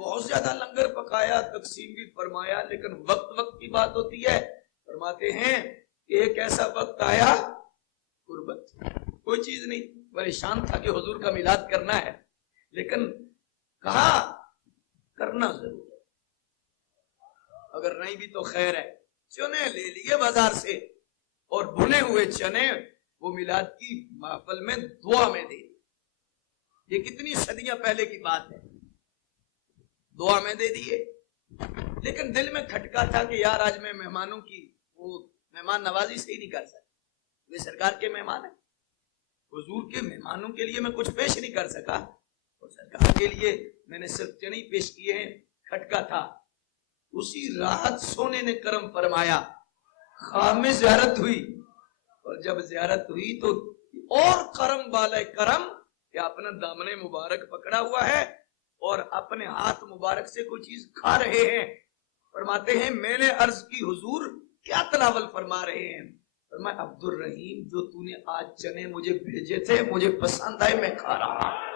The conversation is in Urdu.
بہت زیادہ لنگر پکایا، تقسیم بھی فرمایا، لیکن وقت کی بات ہوتی ہے، فرماتے ہیں کہ ایک ایسا وقت آیا، غربت، کوئی چیز نہیں، پریشان تھا کہ حضور کا میلاد کرنا ہے، لیکن کہا کرنا ضرور ہے، اگر نہیں بھی تو خیر ہے۔ چنے لے لیے بازار سے اور بھنے ہوئے چنے وہ میلاد کی محفل میں دعا میں دے، یہ کتنی صدیاں پہلے کی بات ہے، دعا میں دے دیے، لیکن دل میں کھٹکا تھا کہ یار آج میں مہمانوں کی وہ مہمان نوازی سے ہی نہیں کر سکتا، وہ سرکار کے مہمان ہیں، حضور کے مہمانوں کے لیے میں کچھ پیش نہیں کر سکا، اور سرکار کے لیے میں نے صرف چنے پیش کیے ہیں، کھٹکا تھا۔ اسی رات سونے نے کرم فرمایا، خام میں زیارت ہوئی، اور جب زیارت ہوئی تو اور کرم والے کرم کہ اپنا دامن مبارک پکڑا ہوا ہے اور اپنے ہاتھ مبارک سے کوئی چیز کھا رہے ہیں۔ فرماتے ہیں میں نے عرض کی حضور کیا تناول فرما رہے ہیں؟ فرمایا عبد الرحیم جو تو نے آج چنے مجھے بھیجے تھے مجھے پسند آئے، میں کھا رہا ہوں۔